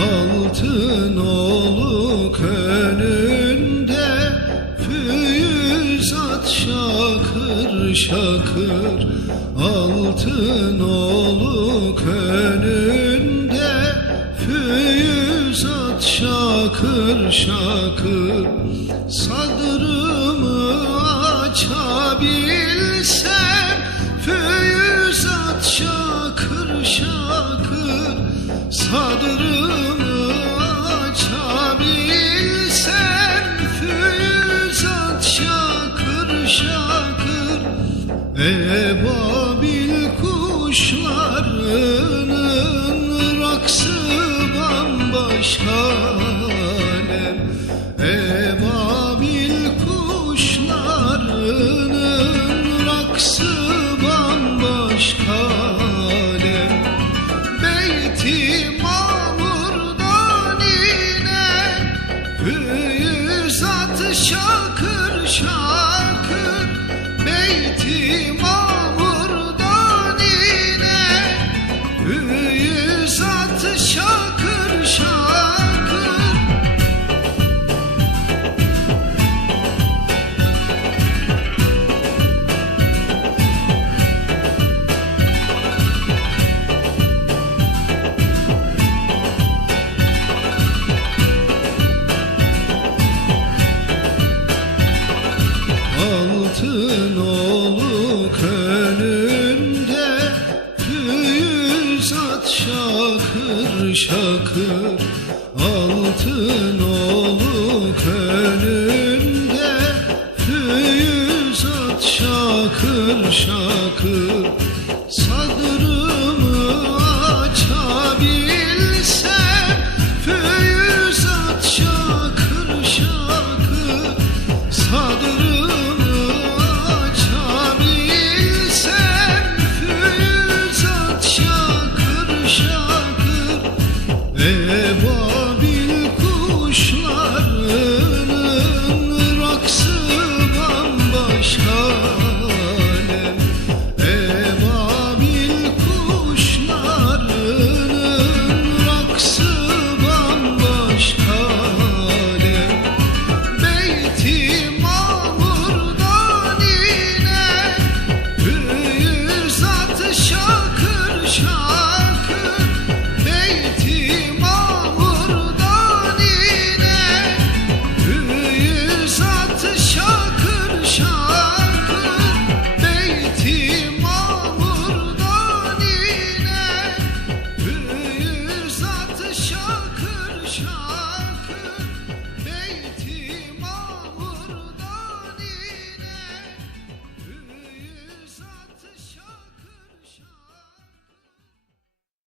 Altın oluk önünde Füyüzat şakır şakır Altın oluk önünde Füyüzat şakır şakır Sadrımı açabilsem Füyüzat şakır şakır Sadrımı bambaşka alem Ebabil kuşlarının raksı bambaşka alem. Beyti mamurdan inen Füyüzat şakır şakır. Beyti mamurdan inen şakır şakır Altın oluk önünde Füyüzat şakır şakır Sadrı